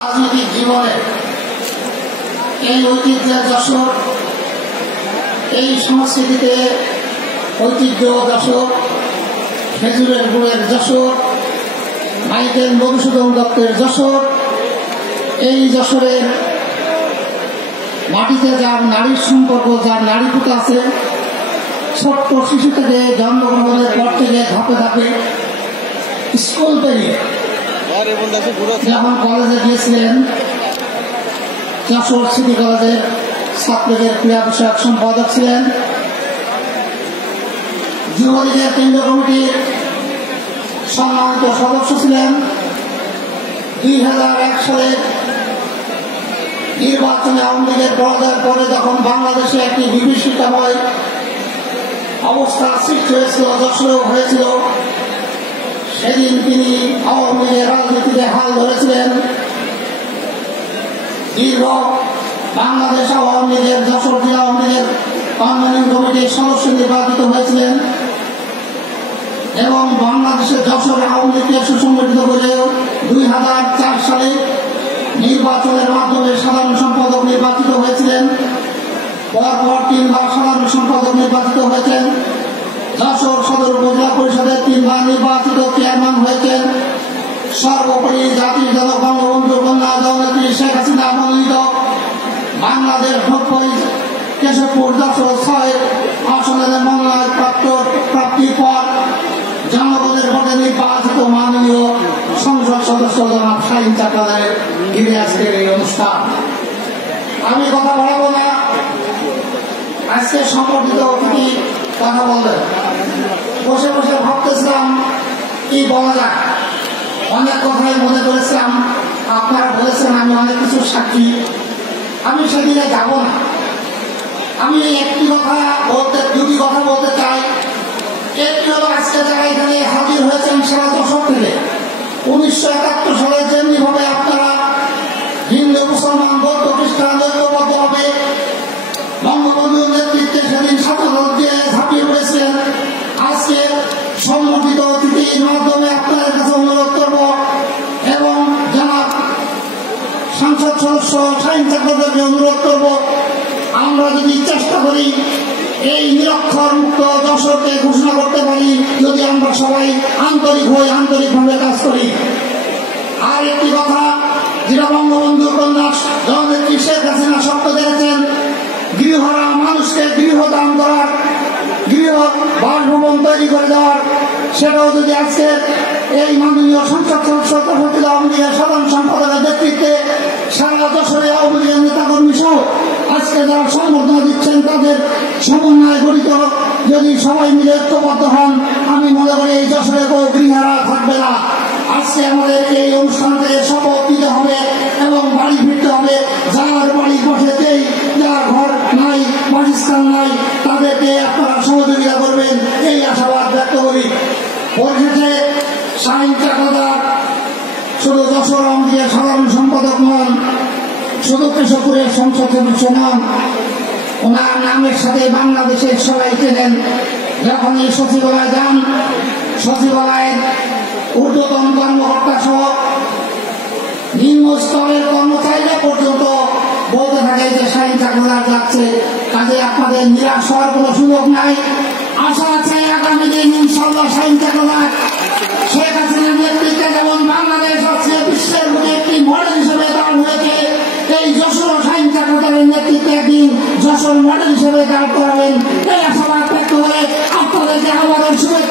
রাজনৈতিক জীবনে এই ঐতিহ্যের যশোর, এই সংস্কৃতিতে ঐতিহ্য যশোর, খেজুরের গুড়ের যশোর, মাইকেল মধুসূদন দত্তের যশোর, এই যশোরের মাটিতে যার নারীর সম্পর্ক, যার নারী পুতা আছে, ছোট্ট শিশু থেকে জন্মগ্রহণের পর থেকে ধাপে ধাপে স্কুল পেরিয়ে যখন কলেজে গিয়েছিলেন, যশোর সিটি কলেজের ছাত্রদের ক্রীড়া বিষয়ক সম্পাদক ছিলেন, যুবলীগের কেন্দ্রীয় কমিটির সম্মানিত সদস্য ছিলেন। 2001 সালে নির্বাচনে আওয়ামী লীগের পরাজয়ের পরে যখন বাংলাদেশে একটি বিভীষিকাময় অবস্থা সৃষ্টি হয়েছিল, যশোরেও হয়েছিল, সেদিন তিনি আওয়ামী লীগের রাজনীতিতে হাল ধরেছিলেন। দীর্ঘ বাংলাদেশ আওয়ামী লীগের যশোর জেলা আওয়ামী লীগের কনভেনিং কমিটির সদস্য নির্বাচিত হয়েছিলেন এবং বাংলাদেশের যশোর আওয়ামী লীগকে সুসংগঠিত করে 2004 সালে নির্বাচনের মাধ্যমে সাধারণ সম্পাদক নির্বাচিত হয়েছিলেন। পরপর 3 বার সাধারণ সম্পাদক নির্বাচিত হয়েছেন। যশোর সদর উপজেলা পরিষদের 3 বার নির্বাচিত চেয়ারম্যান হয়েছেন। সর্বোপরি জাতির জনক বঙ্গবন্ধু কন্যা জননেত্রী শেখ হাসিনা মনোনীত বাংলাদেশ কেশবপুর যশোর 6 আসনের মনোনয়ন প্রাপ্তির পর জনগণের ভোটে নির্বাচিত মাননীয় সংসদ সদস্য জনাব শাহীন চাকলাদারের ঘিরে আজকের এই অনুষ্ঠান। আমি কথা বলাবো না, আজকে সম্পর্কিত অতিথি কথা বলবেন। বসে বসে ভাবতেছিলাম কি বলা যায়, অনেক কথাই মনে করেছিলাম। আপনারা বলেছেন আমি অনেক কিছু সাক্ষী, আমি সেদিকে যাব না। আমি দুটি কথা বলতে চাই। একটি হলো, আজকে যারা এখানে হাজির হয়েছেন সারা যশোর থেকে 1971 সালে যেমনি ভাবে আপনারা হিন্দু মুসলমান বৌদ্ধ খ্রিস্টান ঐক্যবদ্ধ হবে বঙ্গবন্ধুর নেতৃত্বে সেদিন ছাত্রদল দিয়ে ঝাঁপিয়ে পড়েছিলেন, আজকে সংগঠিত অতিথির মাধ্যমে আপনাদের কাছে অনুরোধ করব এবং জনাব সংসদ সদস্য শাহীন চাকলাদারকে অনুরোধ করব, আমরা যদি চেষ্টা করি এই নিরক্ষর মুক্ত যশোরকে ঘোষণা করতে পারি, যদি আমরা সবাই আন্তরিকভাবে কাজ করি। আর একটি কথা, যেটা বঙ্গবন্ধুর কন্যা জননেত্রী শেখ হাসিনা স্বপ্ন দেখেছেন, গৃহহারা মানুষকে গৃহ দান করার, গৃহ বাসভবন তৈরি করে দেওয়ার, সেটাও যদি আজকে এই মাননীয় সংসদ সদস্য তফাতুল আওয়ামী লীগের সাধারণ সম্পাদকের নেতৃত্বে সারা যশোরে আওয়ামী লীগের নেতাকর্মী সহ আজকে যারা সংবর্ধনা দিচ্ছেন তাদের সমন্বয় গঠিত যদি সবাই মিলে ঐক্যবদ্ধ হন, আমি মনে করি এই যশোরে কেউ গৃহহারা থাকবে না। আজকে আমাদের এই অনুষ্ঠান থেকে শপথ নিতে হবে এবং বাড়ি ফিরতে হবে। যার বাড়ি বসেতেই, যার ঘর নাই, বাসস্থান নাই, তাদেরকে আপনারা সহযোগিতা করবেন, এই আশাবাদ ব্যক্ত করি। পরিশেষে শাহীন চাকলাদার শুধু যশোর আওয়ামী লীগের সাধারণ সম্পাদক নন, শুধু কেশবপুরের সংসদ সদস্য নন, ওনার নামের সাথে বাংলাদেশের সবাই চেনেন। যখন এই সচিবালয় যান, সচিবালয়ের ঊর্ধ্বতন কর্মকর্তা সহ নিম্ন স্তরের কর্মচারীরা পর্যন্ত বলতে থাকে যে শাহীন চাকলাদার যাচ্ছে। কাজে আপনাদের নিরাশ হওয়ার কোনো সুযোগ নাই। আশা আছে আগামী দিন ইনশাআল্লাহ শাহীন চাকলাদার শেখ হাসিনার নেতৃত্বে যেমন বাংলাদেশ আজকে বিশ্বের বুকে একটি মডেল হিসেবে দাঁড় হয়েছে, এই যশোর শাহীন চাকলাদারের নেতৃত্বে একদিন যশোর মডেল হিসেবে দাঁড় করাবেন, এই আশাবাদ ব্যক্ত করে আপনাদেরকে আবারও শুভেচ্ছা